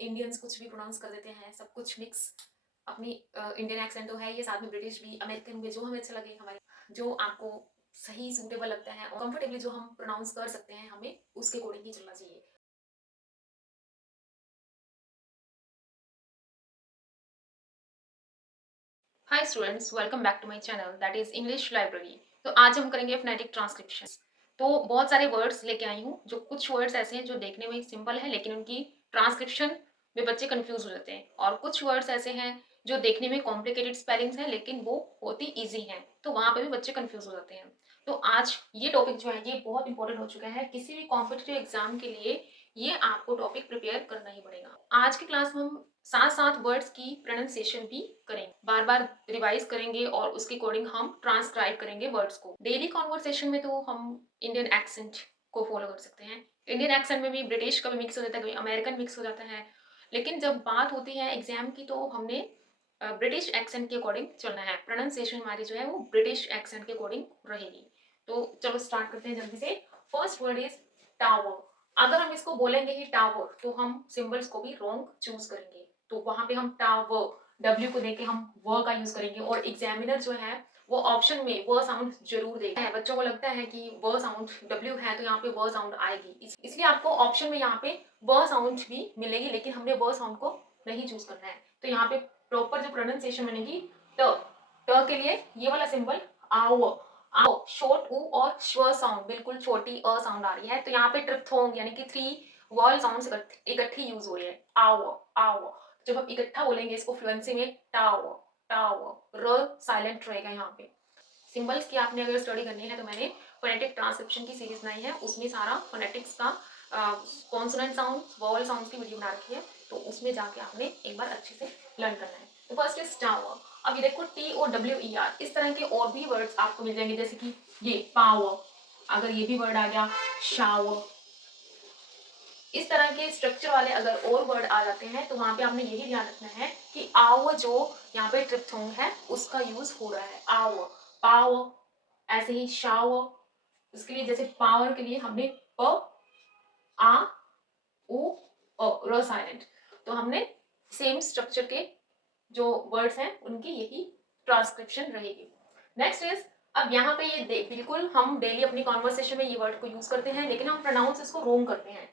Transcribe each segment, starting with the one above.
Indians कुछ भी pronounce कर देते हैं, सब कुछ मिक्स। अपनी इंडियन एक्सेंट तो है ये, साथ में ब्रिटिश भी, अमेरिकन भी, जो हमें अच्छा लगे, हमारे जो आपको सही सूटेबल लगता है और कंफर्टेबली जो हम प्रोनाउंस कर सकते हैं, हमें उसके अकॉर्डिंग ही चलना चाहिए। Hi students, welcome back to my channel that is English library. तो आज हम करेंगे फोनेटिक ट्रांसक्रिप्शन। तो बहुत सारे वर्ड्स लेके आई हूँ, जो कुछ वर्ड्स ऐसे हैं जो देखने में सिंपल है लेकिन उनकी ट्रांसक्रिप्शन में बच्चे कंफ्यूज हो जाते हैं, और कुछ वर्ड्स ऐसे हैं जो देखने में कॉम्प्लिकेटेड स्पेलिंग्स हैं लेकिन वो होती ईजी हैं, तो वहाँ पे भी बच्चे कंफ्यूज हो जाते हैं। तो आज ये टॉपिक जो है ये बहुत इंपॉर्टेंट हो चुका है, किसी भी कॉम्पिटिटिव एग्जाम के लिए ये आपको टॉपिक प्रिपेयर करना ही पड़ेगा। आज की क्लास में हम साथ साथ वर्ड्स की प्रोनाउंसिएशन भी करेंगे, बार बार रिवाइज करेंगे और उसके अकॉर्डिंग हम ट्रांसक्राइब करेंगे वर्ड्स को। डेली कॉन्वर्सेशन में तो हम इंडियन एक्सेंट को फॉलो कर सकते हैं। इंडियन एक्सेंट में भी ब्रिटिश का भी मिक्स हो जाता है, कभी अमेरिकन मिक्स हो जाता है, लेकिन जब बात होती है एग्जाम की तो हमने ब्रिटिश एक्सेंट के अकॉर्डिंग चलना है। प्रोनाउंसिएशन हमारी जो है वो ब्रिटिश एक्सेंट के अकॉर्डिंग रहेगी। तो चलो स्टार्ट करते हैं जल्दी से। First word is tower. अगर हम इसको बोलेंगे ही टावर तो हम सिंबल्स को भी रॉन्ग चूज करेंगे, तो वहां पे हम टावर डब्ल्यू को देके हम व का यूज करेंगे, और एग्जामिनर जो है वो ऑप्शन में व साउंड जरूर देगा है। बच्चों को लगता है कि व साउंड डब्ल्यू है तो यहाँ पे व साउंड आएगी, इसलिए आपको ऑप्शन में यहाँ पे व साउंड भी मिलेगी, लेकिन हमने व साउंड को नहीं चूज करना है। तो यहाँ पे प्रॉपर जो प्रोनाउंसिएशन बनेगी ट। ट के लिए ये वाला सिंबल आओ। आओ शॉर्ट ऊ और श्व साउंड, बिल्कुल छोटी अ साउंड आ रही है, तो यहाँ पे ट्रिप्थोंग यानी कि 3 वॉल साउंड्स इकट्ठी यूज हो रही है। आओ आओ, जब हम इकट्ठा बोलेंगे इसको फ्लुएंसी में टाओ टाओ, र साइलेंट रहेगा यहाँ पे। सिंबल्स की आपने अगर स्टडी करनी है तो मैंने फोनेटिक ट्रांसक्रिप्शन की सीरीज बनाई है, उसमें सारा फोनेटिक्स का कॉन्सोनेंट साउंड वॉवल साउंड्स की वीडियो बना रखी है, तो उसमें जाके आपने एक बार अच्छे से लर्न करना है। तो फर्स्ट इज टावर। अब ये देखो T O W E R, इस तरह के और भी वर्ड्स आपको मिल जाएंगे, जैसे कि ये पावर, अगर ये भी वर्ड आ गया शावर, इस तरह के स्ट्रक्चर वाले अगर और वर्ड आ जाते हैं तो वहां पे आपने यही ध्यान रखना है कि आव जो यहाँ पे ट्रिप्थोंग है उसका यूज हो रहा है। आव पाव, ऐसे ही शावर, इसके लिए जैसे पावर के लिए हमने प आ उ र साइलेंट, तो हमने सेम स्ट्रक्चर के जो वर्ड्स हैं उनकी यही ट्रांसक्रिप्शन रहेगी। नेक्स्ट इज, अब यहाँ पे ये बिल्कुल हम डेली अपनी कॉन्वर्सेशन में ये वर्ड को यूज करते हैं, लेकिन हम प्रोनाउंस इसको रोंग करते हैं।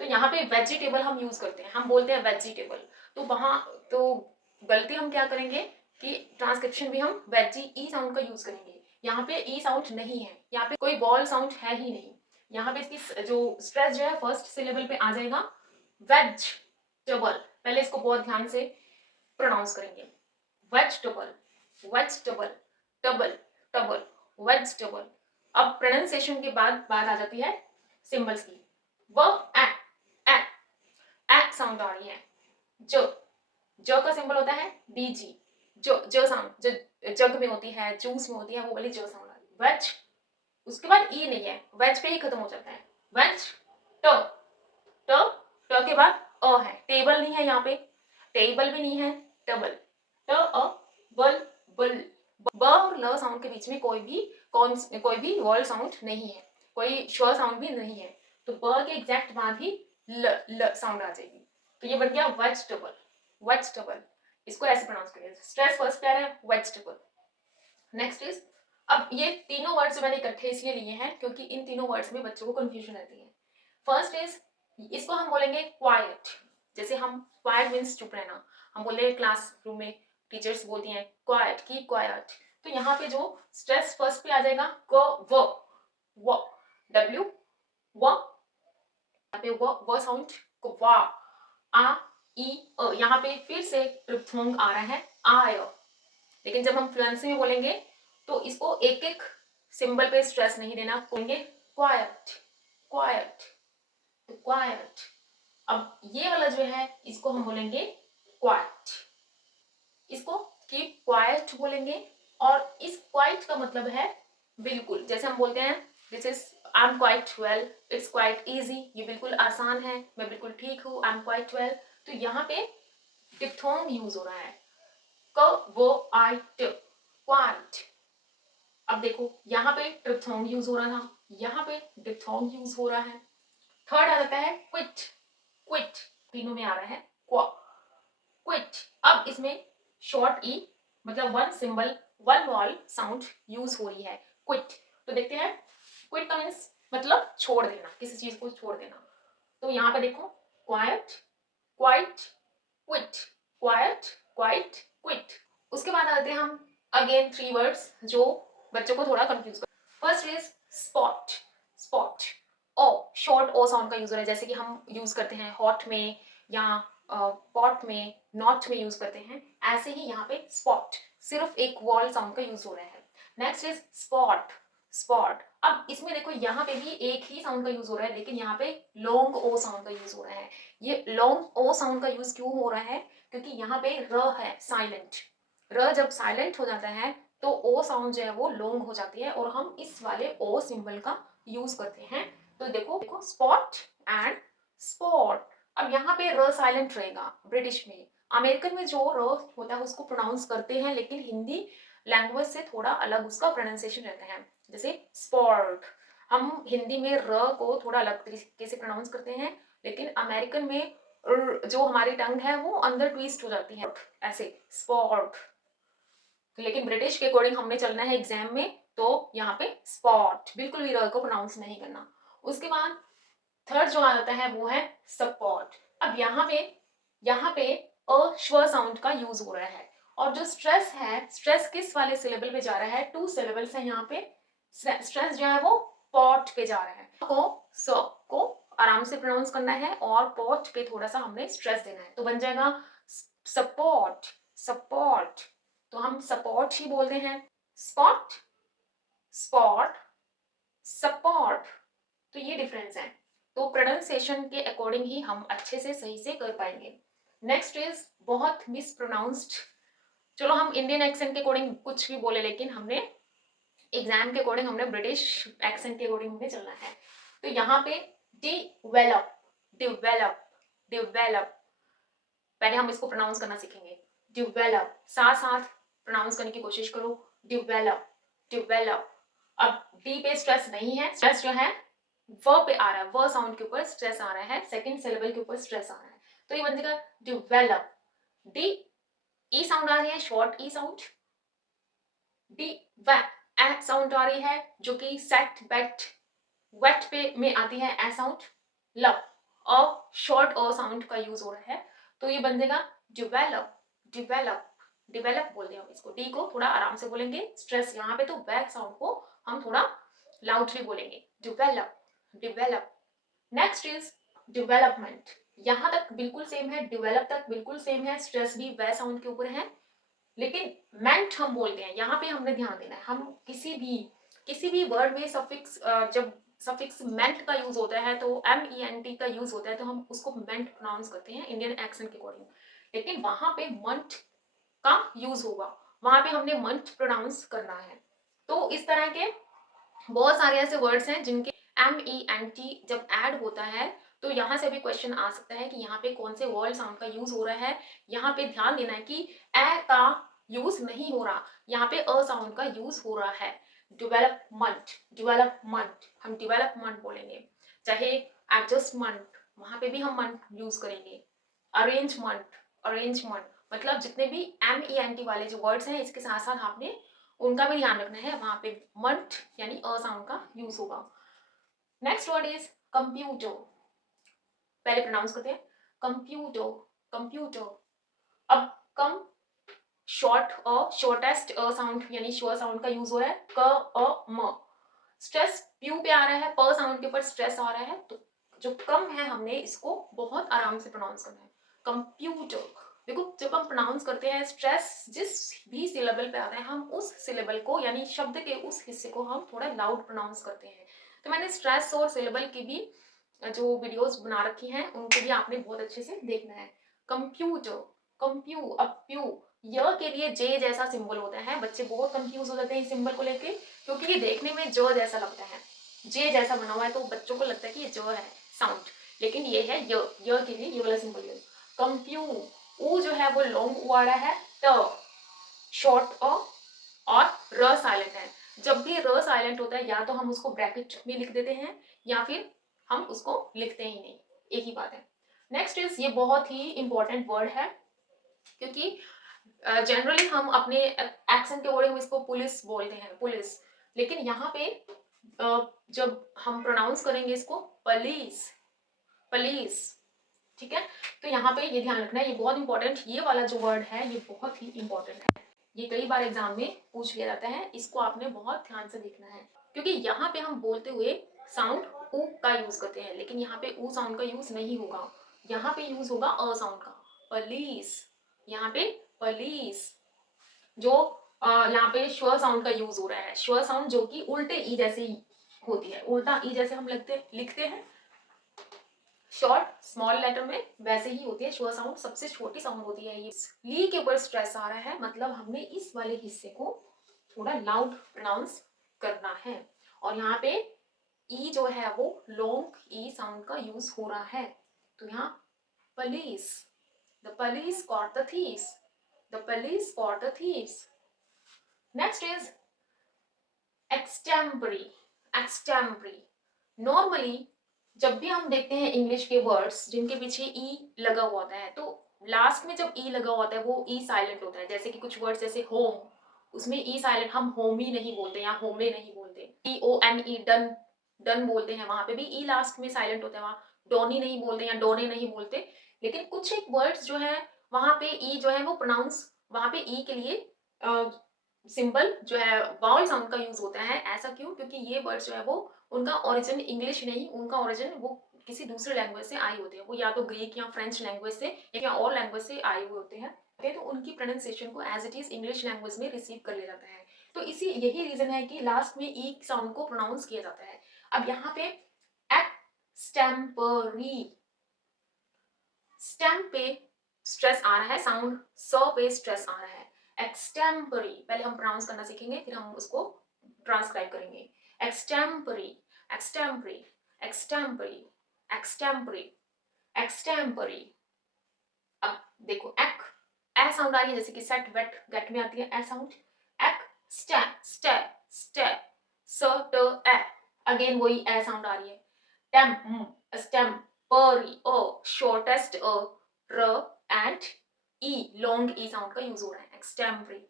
तो यहाँ पे वेजिटेबल हम यूज करते हैं, हम बोलते हैं वेजिटेबल, तो वहां तो गलती हम क्या करेंगे कि ट्रांसक्रिप्शन भी हम वेजी ई साउंड का यूज करेंगे। यहाँ पे ई साउंड नहीं है, यहाँ पे कोई वॉल साउंड है ही नहीं। यहाँ पे इसकी जो स्ट्रेस जो है फर्स्ट सिलेबल पे आ जाएगा, वेजिटेबल। पहले इसको बहुत ध्यान से प्रोनाउंस करेंगे, vegetable vegetable, stubble stubble, vegetable. अब प्रोनाउंसिएशन के बाद बात आ जाती है सिंबल्स की। व ए ए ए साउंड आ रही है। ज ज का सिंबल होता है डीजी, ज साउंड जो जग में होती है, जूस में होती है, वो वाली ज साउंड आ रही है। वेज, उसके बाद ई नहीं है, वेज पे ही खत्म हो जाता है। वेज ट ट ट के बाद अ है, टेबल नहीं है यहाँ पे, टेबल भी नहीं है, टबल ट अ बल बल। ब और ल साउंड के बीच में कोई भी वॉल साउंड नहीं है, कोई श्व साउंड भी नहीं है, तो ब के एग्जैक्ट बाद ही ल साउंड आ जाएगी। तो ये बन गया वेजिटेबल वेजिटेबल, इसको ऐसे प्रोनाउंस करिए, स्ट्रेस फर्स्ट पे आ रहा है वेजिटेबल। नेक्स्ट इज, अब ये तीनों वर्ड्स मैंने इकट्ठे इसलिए लिए हैं क्योंकि इन तीनों वर्ड्स में बच्चों को कंफ्यूजन रहती है। फर्स्ट इज, इसको हम बोलेंगे क्वाइट। जैसे हम क्वाइट मीन्स चुप रहना, हम बोले क्लासरूम में टीचर्स बोलती हैं क्वाइट, कीप क्वाइट, तो यहाँ पे जो स्ट्रेस फर्स्ट पे आ जाएगा क व डब्ल्यू व, यहाँ पे व साउंड को वा आ ई अ, यहाँ पे फिर से ट्रिप्थोंग आ रहा है आय, लेकिन जब हम फ्लुएंसी में बोलेंगे तो इसको एक एक सिंबल पे स्ट्रेस नहीं देना, बोलेंगे क्वाइट क्वाइट क्वाइट। अब ये वाला जो है इसको हम बोलेंगे क्वाइट, इसको कीप क्वाइट बोलेंगे, और इस क्वाइट का मतलब है बिल्कुल, जैसे हम बोलते हैं this is I am quite well, it's quite easy, ये बिल्कुल आसान है, मैं बिल्कुल ठीक हूँ, आई एम क्वाइट वेल। तो यहाँ पे डिप्थोंग यूज हो रहा है, क वो आई ट, क्वाइट। अब देखो यहाँ पे ट्रिप्थोंग यूज हो रहा था, यहाँ पे डिप्थोंग यूज हो रहा है। थर्ड आ जाता है क्विट, क्विट तीनों में आ रहा है क्विट। अब इसमें शॉर्ट ई मतलब one symbol one wall sound use हो रही है, क्विट। तो देखते हैं, क्विट का मीन्स मतलब छोड़ देना, किसी चीज को छोड़ देना। तो यहाँ पे देखो, quite, quite, quit, quite, quite, quit. उसके बाद आते हैं हम अगेन 3 वर्ड्स जो बच्चों को थोड़ा कंफ्यूज कर। First is spot, spot. O, short O sound का यूज हो रहा है, जैसे कि हम यूज करते हैं हॉट में या पॉट में, नॉट में यूज करते हैं, ऐसे ही यहाँ पे स्पॉट सिर्फ एक वॉल साउंड का यूज हो रहा है। Next is spot, spot. अब इसमें देखो यहाँ पे भी एक ही साउंड का यूज हो रहा है, लेकिन यहाँ पे लॉन्ग ओ साउंड का यूज हो रहा है। ये लॉन्ग ओ साउंड का यूज क्यों हो रहा है? क्योंकि यहाँ पे र है साइलेंट, र जब साइलेंट हो जाता है तो ओ साउंड जो है वो लॉन्ग हो जाती है और हम इस वाले ओ सिंबल का यूज करते हैं। तो देखो देखो, स्पॉट एंड स्पॉट। अब यहाँ पे र साइलेंट रहेगा ब्रिटिश में, अमेरिकन में जो र होता है उसको प्रोनाउंस करते हैं, लेकिन हिंदी लैंग्वेज से थोड़ा अलग उसका प्रोनाउंसिएशन रहता है। जैसे स्पॉट, हम हिंदी में र को थोड़ा अलग तरीके से प्रोनाउंस करते हैं, लेकिन अमेरिकन में जो हमारी टंग है वो अंदर ट्विस्ट हो जाती है ऐसे, स्पॉट। लेकिन ब्रिटिश के अकॉर्डिंग हमने चलना है एग्जाम में, तो यहाँ पे स्पॉट, बिल्कुल भी र को प्रोनाउंस नहीं करना। उसके बाद थर्ड जो आ जाता है वो है सपोर्ट। अब यहाँ पे अ श्व साउंड का यूज हो रहा है, और जो स्ट्रेस है, स्ट्रेस किस वाले सिलेबल पे जा रहा है? 2 सिलेबल्स है यहाँ पे, स्ट्रेस जो है वो पॉट पे जा रहा है। को आराम से प्रोनाउंस करना है और पॉट पे थोड़ा सा हमने स्ट्रेस देना है, तो बन जाएगा सपोर्ट, सपोर्ट। तो हम सपोर्ट ही बोलते हैं, स्पॉट, स्पॉट, सपोर्ट। तो ये डिफरेंस है, तो प्रोनाउंसिएशन के अकॉर्डिंग ही हम अच्छे से सही से कर पाएंगे। नेक्स्ट इज बहुत मिस प्रोनाउंस्ड। चलो हम इंडियन एक्सेंट के अकॉर्डिंग कुछ भी बोले, लेकिन हमने एग्जाम के अकॉर्डिंग हमने ब्रिटिश एक्सेंट के अकॉर्डिंग हमें चलना है। तो यहाँ पे डिवेलप, डिवेलप, डिवेलप, पहले हम इसको प्रोनाउंस करना सीखेंगे। डिवेलप, साथ साथ प्रोनाउंस करने की कोशिश करो, डिवेलप, डिवेलप। अब डी पे स्ट्रेस नहीं है, स्ट्रेस जो है व पे आ रहा है, व साउंड के ऊपर स्ट्रेस आ रहा है, सेकंड सिलेबल के ऊपर स्ट्रेस आ रहा है, तो ये बन जाएगा डिवेलप। डी ई साउंड आ रही है, शॉर्ट ई साउंड। डी व ए साउंड आ रही है, जो कि सेट बेट वेट पे में आती है, a sound. Love, a short a sound का यूज हो रहा है, तो ये बन जाएगा डिवेलप, डिवेलप, डिवेलप बोल दिया हम इसको। डी को थोड़ा आराम से बोलेंगे, स्ट्रेस यहाँ पे, तो बैक साउंड को हम थोड़ा लाउडली बोलेंगे, develop, develop. Next is development. यहां तक बिल्कुल सेम है, डेवलप तक बिल्कुल सेम है, स्ट्रेस भी वे साउंड के ऊपर है, लेकिन मेंट हम बोलते हैं, यहाँ पे हमने ध्यान देना है। हम किसी भी वर्ड में सफिक्स, जब सफिक्स मेंट का यूज होता है तो MENT का यूज होता है, तो हम उसको मेंट प्रोनाउंस करते हैं इंडियन एक्सेंट के अकॉर्डिंग, लेकिन वहां पे मंट का यूज होगा, वहां पे हमने मंट प्रोनाउंस करना है। तो इस तरह के बहुत सारे ऐसे वर्ड्स हैं जिनके MENT जब ऐड होता है, तो यहाँ से भी क्वेश्चन आ सकता है कि यहाँ पे कौन से वॉल साउंड का यूज हो रहा है। यहाँ पे ध्यान देना है कि ए का यूज नहीं हो रहा, यहाँ पे अ साउंड का यूज हो रहा है। डेवलपमेंट, डेवलपमेंट, हम डेवलपमेंट बोलेंगे। चाहे एडजस्टमेंट, वहां पे भी हम मंट यूज करेंगे। अरेंजमेंट, अरेंजमेंट, मतलब जितने भी MENT वाले जो वर्ड्स हैं, इसके साथ साथ आपने उनका भी ध्यान रखना है, वहां पे मंट यानी अ साउंड का यूज होगा। नेक्स्ट वर्ड इज कंप्यूटर, पहले प्रोनाउंस करते हैं, कंप्यूटर, कंप्यूटर। अब कम short a, shortest a sound यानी श्व साउंड का यूज हो रहा है, क अ म। स्ट्रेस प्यू पे आ रहा है, प साउंड के ऊपर स्ट्रेस आ रहा है, तो जो कम है हमने इसको बहुत आराम से प्रोनाउंस करना है, कंप्यूटर। देखो जब हम प्रोनाउंस करते हैं, स्ट्रेस जिस भी सिलेबल पे आता है, हम उस सिलेबल को यानी शब्द के उस हिस्से को हम थोड़ा लाउड प्रोनाउंस करते हैं। तो मैंने स्ट्रेस और सिलेबल की भी जो वीडियोस बना रखी हैं, उनको भी आपने बहुत अच्छे से देखना है। कंप्यूटर, कंप्यू, अब प्यू, य के लिए जे जैसा सिंबल होता है, बच्चे बहुत कंफ्यूज हो जाते हैं इस सिंबल को लेके, क्योंकि ये देखने में ज जैसा लगता है, जे जैसा बना हुआ है, तो बच्चों को लगता है कि ये ज है साउंड, लेकिन ये है य के लिए ये वाला सिंबल है। कंप्यू, ऊ जो है वो लॉन्ग ऊ आ रहा है, ट शॉर्ट अ, और र साइलेंट है। जब भी र साइलेंट होता है, या तो हम उसको ब्रैकेट में लिख देते हैं या फिर हम उसको लिखते ही नहीं, एक ही बात है। नेक्स्ट इज, ये बहुत ही इंपॉर्टेंट वर्ड है, क्योंकि जनरली हम अपने एक्सेंट के वर्ड हम इसको पुलिस बोलते हैं, पुलिस, लेकिन यहाँ पे जब हम प्रोनाउंस करेंगे इसको पुलिस, पुलिस, ठीक है। तो यहाँ पे ये ध्यान रखना है, ये बहुत इंपॉर्टेंट, ये वाला जो वर्ड है ये बहुत ही इंपॉर्टेंट है, ये कई बार एग्जाम में पूछ लिया जाता है, इसको आपने बहुत ध्यान से देखना है, क्योंकि यहाँ पे हम बोलते हुए साउंड ऊ का यूज करते हैं, लेकिन यहाँ पे ऊ साउंड का यूज नहीं होगा, यहाँ पे यूज होगा अ साउंड का, पुलिस, यहाँ पे पुलिस, जो यहाँ पे श्वर साउंड का यूज हो रहा है, श्वर साउंड जो कि उल्टे ई जैसी होती है, उल्टा ई जैसे हम लिखते हैं शॉर्ट स्मॉल लेटर में, वैसे ही होती है, श्वर साउंड सबसे छोटी साउंड होती है। ये ली के ऊपर स्ट्रेस आ रहा है, मतलब हमने इस वाले हिस्से को थोड़ा लाउड प्रोनाउंस करना है, और यहाँ पे ई जो है वो लॉन्ग ई साउंड का यूज हो रहा है, तो यहाँ police, the police caught the thieves, the police caught the thieves. Next is extempore, extempore. Normally जब भी हम देखते हैं इंग्लिश के वर्ड्स जिनके पीछे ई लगा हुआ होता है, तो लास्ट में जब ई लगा हुआ होता है वो ई साइलेंट होता है, जैसे कि कुछ वर्ड्स जैसे होम, उसमें ई साइलेंट, हम होम ही नहीं बोलते या होमे नहीं बोलते, E O N E, done, done बोलते हैं, वहां पे भी ई लास्ट में साइलेंट होता है, वहां डोनी नहीं बोलते या डोने नहीं बोलते, लेकिन कुछ एक वर्ड्स जो है वहां पे ई जो है वो प्रोनाउंस, वहां पे ई के लिए सिंपल जो है वाउल साउंड का यूज होता है। ऐसा क्यों? क्योंकि ये वर्ड्स जो है वो उनका ओरिजिन इंग्लिश नहीं, उनका ओरिजिन वो किसी दूसरे लैंग्वेज से आए होते हैं, वो या तो ग्रीक या फ्रेंच लैंग्वेज से या और लैंग्वेज से आए हुए होते हैं, तो उनकी प्रोनाउंसिएशन को as it is English language में रिसीव कर लिया जाता है, तो इसी यही रीजन है कि लास्ट में ई साउंड को प्रोनाउंस किया जाता है। अब यहाँ पे एक्सटेम्परी, स्टैम्प पे स्ट्रेस आ रहा है, साउंड स पे स्ट्रेस आ रहा है, एक्सटेम्परी, पहले हम प्रोनाउंस करना सीखेंगे फिर हम उसको ट्रांसक्राइब करेंगे, एक्सटेम्परी, एक्सटेम्परी, एक्सटेम्परी, एक्सटेम्परी, एक्सटेम्परी। अब देखो एक ए साउंड आ रही है, जैसे कि सेट वेट गेट में आती है ए साउंड, एक स्टे स्टे स्टे, स ट ए, अगेन वही ए साउंड आ रही है, टेम स्टेम, परी ओ, shortest a, r and e, long e sound का यूज हो रहा है, एक्सटेम्परी।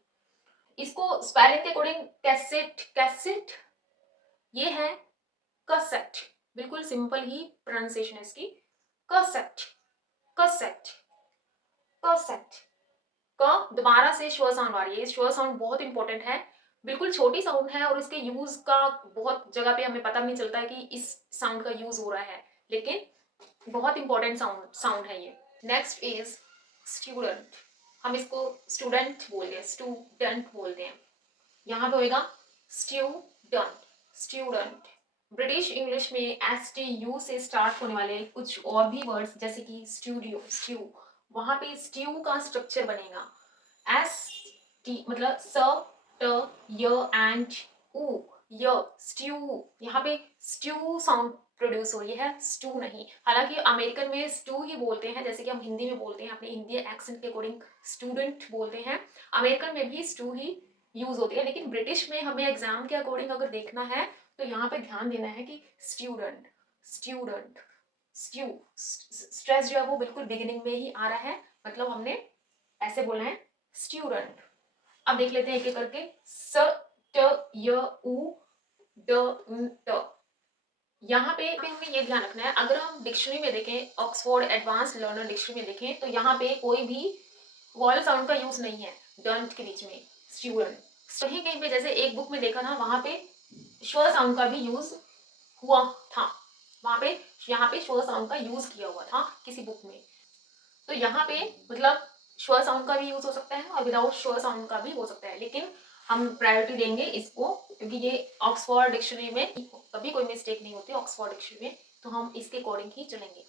इसको स्पेलिंग के अकॉर्डिंग कैसेट, कैसेट, ये है कसेट, बिल्कुल सिंपल ही प्रोनाउंसिएशन है इसकी, कसेट, कसेट, कसेट, क दोबारा से श्वर साउंड आ रही है, श्वर साउंड बहुत इंपॉर्टेंट है, बिल्कुल छोटी साउंड है और इसके यूज का बहुत जगह पे हमें पता नहीं चलता है कि इस साउंड का यूज हो रहा है, लेकिन बहुत इंपॉर्टेंट साउंड है ये। नेक्स्ट इज स्टूडेंट, हम इसको स्टूडेंट बोलते हैं, स्टूडेंट बोलते हैं, यहाँ पे होएगा स्टूडेंट, स्टूडेंट। ब्रिटिश इंग्लिश में एस टी यू से स्टार्ट होने वाले कुछ और भी वर्ड्स जैसे कि स्टूडियो, स्ट्यू, वहां पे स्ट्यू का स्ट्रक्चर बनेगा एस टी, मतलब स ट य एंड उ, य, स्ट्यू, यहाँ पे स्ट्यू साउंड प्रोड्यूस हो रही है, स्टू नहीं, हालांकि अमेरिकन में स्टू ही बोलते हैं, जैसे कि हम हिंदी में बोलते हैं, अपने हिंदी एक्सेंट के अकॉर्डिंग स्टूडेंट बोलते हैं, अमेरिकन में भी स्टू ही यूज होती है, लेकिन ब्रिटिश में हमें एग्जाम के अकॉर्डिंग अगर देखना है तो यहाँ पे ध्यान देना है कि स्टूडेंट, स्टूडेंट, स्ट्यू, स्ट्रेस जो है वो बिल्कुल बिगिनिंग में ही आ रहा है, मतलब हमने ऐसे बोलना है स्टूडेंट। अब देख लेते हैं एक एक करके, स ट य उ ड न ट, यहाँ पे हमें ये ध्यान रखना है, अगर हम डिक्शनरी में देखें, ऑक्सफोर्ड एडवांस लर्नर डिक्शनरी में देखें, तो यहाँ पे कोई भी वॉल साउंड का यूज नहीं है डंट के बीच में, स्टूडेंट, कहीं कहीं पे जैसे एक बुक में देखा था वहां पे श्वर साउंड का भी यूज हुआ था, वहां पे यहाँ पे श्वर साउंड का यूज किया हुआ था किसी बुक में, तो यहाँ पे मतलब श्वर साउंड का भी यूज हो सकता है और विदाउट श्वर साउंड का भी हो सकता है, लेकिन हम प्रायोरिटी देंगे इसको, क्योंकि ये ऑक्सफोर्ड डिक्शनरी में कभी कोई मिस्टेक नहीं होती ऑक्सफोर्ड डिक्शनरी में, तो हम इसके अकॉर्डिंग ही चलेंगे।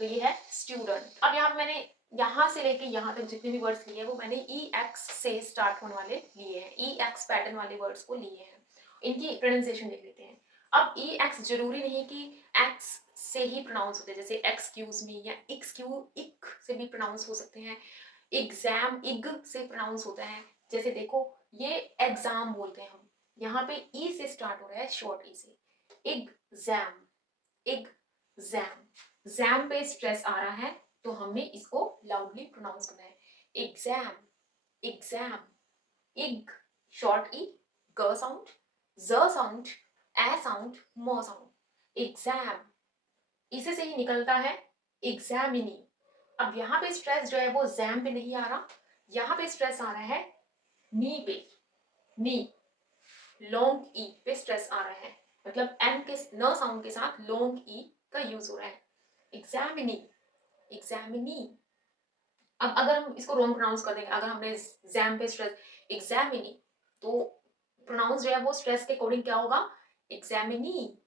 तो ये है स्टूडेंट। अब यहाँ मैंने यहाँ से लेके यहाँ तक जितने भी वर्ड्स लिए हैं वो मैंने ई एक्स से स्टार्ट होने वाले लिए हैं, ई एक्स पैटर्न वाले वर्ड्स को लिए हैं, इनकी प्रोनाउंसिएशन देख लेते हैं। अब ई एक्स जरूरी नहीं कि एक्स से ही प्रोनाउंस होते हैं, जैसे एक्सक्यूज मी या एक्सक्यू इक से भी प्रोनाउंस हो सकते हैं, एग्जाम इग से प्रोनाउंस होता है, जैसे देखो ये एग्जाम बोलते हैं हम, यहाँ पे ई से स्टार्ट हो रहा है शॉर्ट ई से, एग्जाम, एग्जाम, जैम पे स्ट्रेस आ रहा है तो हमने इसको लाउडली प्रोनाउंस करना है। एग्जाम, एग्जाम, इग, शॉर्ट ई, ग साउंड, ज साउंड, ए साउंड, म साउंड। एग्जाम, इसे से ही निकलता है एग्जामिनी। अब यहाँ पे स्ट्रेस जो है वो जैम पे नहीं आ रहा, यहाँ पे स्ट्रेस आ रहा है नी पे, नी, लॉन्ग ई पे स्ट्रेस आ रहा है, मतलब एन के न साउंड के साथ लॉन्ग ई का यूज हो रहा है। Examinee, examinee. अब अगर हम इसको रॉन्ग प्रोनाउंस कर देंगे, अगर हमने जैम पे स्ट्रेस एग्जामिनी, तो प्रोनाउंस जो है वो स्ट्रेस के अकॉर्डिंग क्या होगा, एग्जामिनी,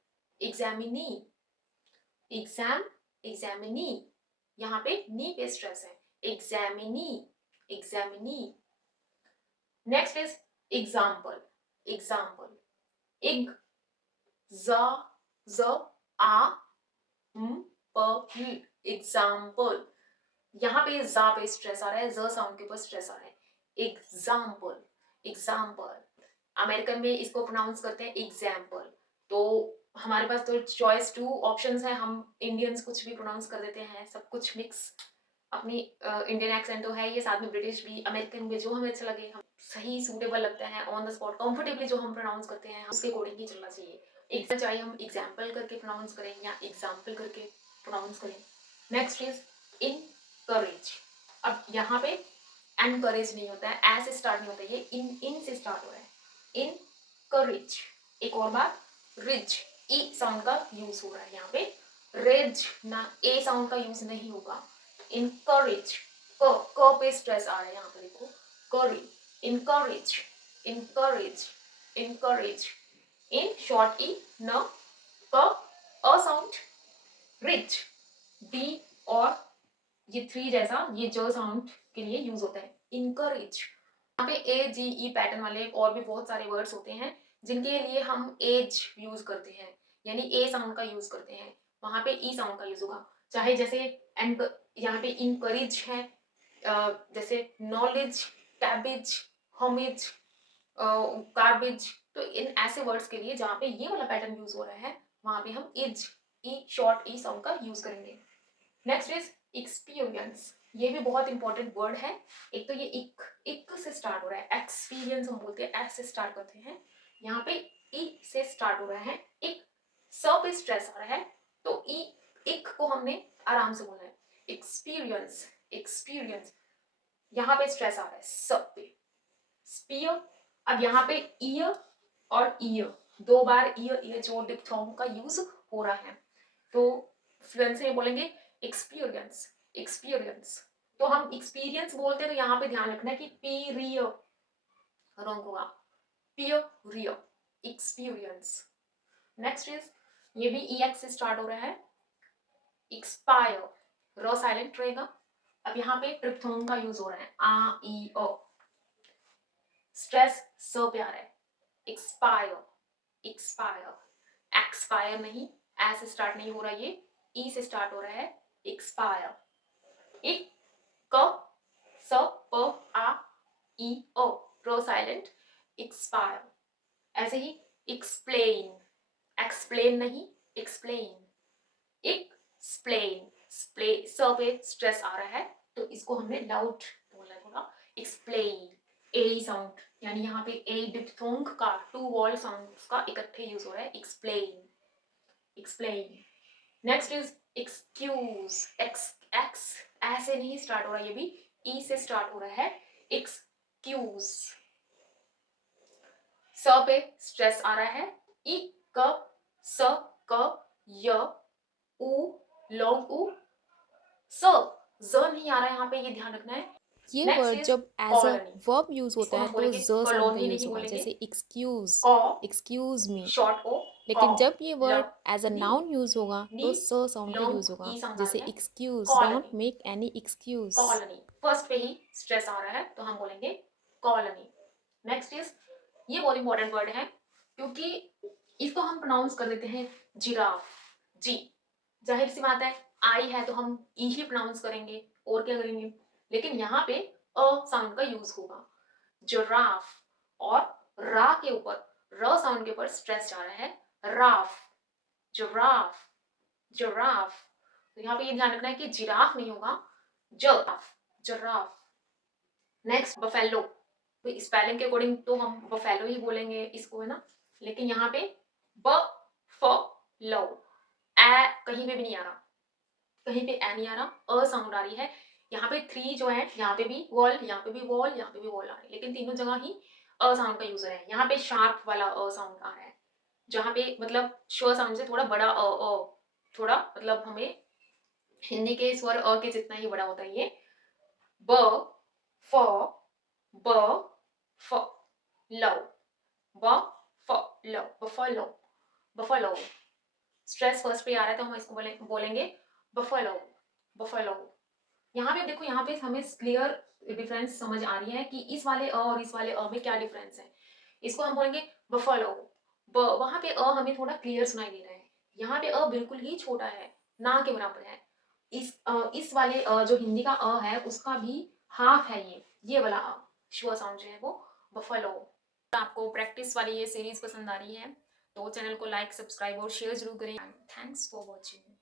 एग्जामिनी, एग्जाम, एग्जामिनी। यहाँ पे नी पे स्ट्रेस है, examinee, examinee. Next is example, example, इग, ज आ म प एग्जाम्पल। यहाँ पे जा पे स्ट्रेस आ रहा है, ज साउंड के ऊपर स्ट्रेस आ रहा है। Example, example. अमेरिकन में इसको प्रोनाउंस करते हैं एग्जाम्पल। तो हमारे पास तो चॉइस टू ऑप्शंस है, हम इंडियंस कुछ भी प्रोनाउंस कर देते हैं, सब कुछ मिक्स। अपनी इंडियन एक्सेंट तो है ये, साथ में ब्रिटिश भी, अमेरिकन भी, जो हमें अच्छा लगे, हम सही सूटेबल लगता है, ऑन द स्पॉट कंफर्टेबली जो हम प्रोनाउंस करते हैं उसके अकॉर्डिंग ही चलना चाहिए। एक चाहे हम एग्जाम्पल करके प्रोनाउंस करें या एग्जाम्पल करके प्रोनाउंस करें। Next is encourage. अब यहाँ पे एनकरेज नहीं होता है, ऐसे स्टार्ट नहीं होता है, ये इन से स्टार्ट हो रहा है। इनकरेज। एक और बात, रिज, ई साउंड का यूज हो रहा है यहाँ पे, रेज ना, ए साउंड का यूज नहीं होगा। इनकरेज, क पे स्ट्रेस आ रहा है यहाँ पे, देखो, करी, इनकरेज, इनकरेज, इनकरेज। इन शॉर्ट ई, न, क, अ साउंड, रिच, डी, और ये थ्री जैसा ये जो साउंड के लिए यूज होता है, इनकरेज। यहाँ पे ए जी ई पैटर्न वाले और भी बहुत सारे वर्ड्स होते हैं जिनके लिए हम एज यूज करते हैं, यानी ए साउंड का यूज करते हैं, वहां पे ई साउंड का यूज होगा। चाहे जैसे यहाँ पे इनकरेज है, जैसे नॉलेज, कैबेज, होमेज, गार्बेज। तो इन ऐसे वर्ड्स के लिए जहाँ पे ये वाला पैटर्न यूज हो रहा है, वहां पे हम is, E short E sound का यूज करेंगे। Next is experience. ये भी बहुत इंपॉर्टेंट वर्ड है। एक तो ये इक से स्टार्ट हो रहा है, एक्सपीरियंस हम बोलते हैं, एस से स्टार्ट करते हैं, यहाँ पे ई से स्टार्ट हो रहा है। एक स पे स्ट्रेस आ रहा है, तो ई, इक को हमने आराम से बोलना है, एक्सपीरियंस, एक्सपीरियंस। यहाँ पे स्ट्रेस आ रहा है स पे, स्पीयर। अब यहाँ पे ईयर और ईयर, दो बार ईयर ईयर जो डिप्थोंग का यूज हो रहा है, तो फ्लुएंसी में बोलेंगे एक्सपीरियंस, एक्सपीरियंस। तो हम एक्सपीरियंस बोलते हैं तो यहाँ पे ध्यान रखना है कि पीरियर रॉन्ग होगा, पीरियर, एक्सपीरियंस। नेक्स्ट इज, ये भी ई एक्स से स्टार्ट हो रहा है, एक्सपायर, र साइलेंट रहेगा। अब यहाँ पे ट्रिप्थोन का यूज हो रहा है, आ ई ओ, स्ट्रेस स पे आ रहा है, एक्सपायर, एक्सपायर, एक्सपायर नहीं, ऐसे स्टार्ट नहीं हो रहा, ये ई से स्टार्ट हो रहा है, एक्सपायर। एक क, स, प, आ, ई, ओ, रो साइलेंट, एक्सपायर। ऐसे ही एक्सप्लेन, एक्सप्लेन नहीं, एक्सप्लेन, एक्सप्लेन, स्प्ले, स पे स्ट्रेस आ रहा है तो इसको हमने लाउड बोलना होगा, एक्सप्लेन, ए साउंड, यानी यहाँ पे ए डिप्थोंग का, टू वॉल साउंड का इकट्ठे यूज हो रहा है, explain, explain. Next is excuse, x, x ऐसे नहीं स्टार्ट हो रहा, ये भी ई से स्टार्ट हो रहा है, एक्सक्यूज। स पे स्ट्रेस आ रहा है, ई, क, स, क, य, उ, लॉन्ग उ, स, ज नहीं आ रहा है यहाँ पे, ये ध्यान रखना है। ये नेक्स्ट वर्ड इज जब as a colony, verb use इसको होता है हम तो बोलेंगे ज साउंड का कॉलोनी यूज नहीं होगा, बोलेंगे, जैसे एक्सक्यूज, कॉ, एक्सक्यूज मी। शॉर्ट ओ, कॉ, लेकिन जब ये ल, वर्ड एज अ नी, नाउन यूज होगा नी, तो स साउंड का यूज लॉन्ग होगा, ई साउंड आ जैसे रहा है, excuse, don't colony, make any excuse. Colony. First पे ही स्ट्रेस आ रहा है तो हम बोलेंगे कॉलोनी। नेक्स्ट इज, ये बहुत इंपॉर्टेंट वर्ड है क्योंकि इसको हम प्रोनाउंस कर देते हैं जिराफ, जी, जाहिर सी बात है, आई है तो हम ई ही प्रोनाउंस करेंगे, और क्या करेंगे, लेकिन यहाँ पे अ साउंड का यूज होगा, जिराफ, और रा के ऊपर, र साउंड के ऊपर स्ट्रेस जा रहा है, राफ, जिराफ, जिराफ। तो यहाँ पे ये ध्यान रखना है कि जिराफ नहीं होगा, जराफ, जराफ। नेक्स्ट बफेलो, तो स्पेलिंग के अकॉर्डिंग तो हम बफेलो ही बोलेंगे इसको, है ना, लेकिन यहाँ पे ब फ लो, ए कहीं पे भी नहीं आ रहा, कहीं पे ए नहीं आ रहा, अ साउंड आ रही है। यहाँ पे 3 जो है, यहाँ पे भी वॉल, यहाँ पे भी वॉल, यहाँ पे भी वॉल आ रही है, लेकिन तीनों जगह ही अ साउंड का यूजर है। यहाँ पे शार्प वाला अ साउंड आ रहा है, जहाँ पे मतलब श साउंड से थोड़ा बड़ा थोड़ा मतलब हमें हिंदी के स्वर अ के जितना ही बड़ा होता है ये। ब फ ब फ लो, ब फ लो, बफलो, बफलो। स्ट्रेस फर्स्ट पे आ रहा है तो हम इसको बोलेंगे बफलो, बफलो। यहाँ पे देखो, यहाँ पे हमें क्लियर डिफरेंस समझ आ रही है कि इस वाले अ और इस वाले अ में क्या डिफरेंस है। इसको हम बोलेंगे बफलो, वहां पे अ हमें थोड़ा क्लियर सुनाई दे रहा है, यहाँ पे अ बिल्कुल ही छोटा है, ना के बराबर है। इस वाले जो हिंदी का अ है उसका भी हाफ है, ये वाला अ, श्व साउंड जो है वो बफलो। आपको प्रैक्टिस वाली ये सीरीज पसंद आ रही है तो चैनल को लाइक, सब्सक्राइब और शेयर जरूर करें। Thanks for watching.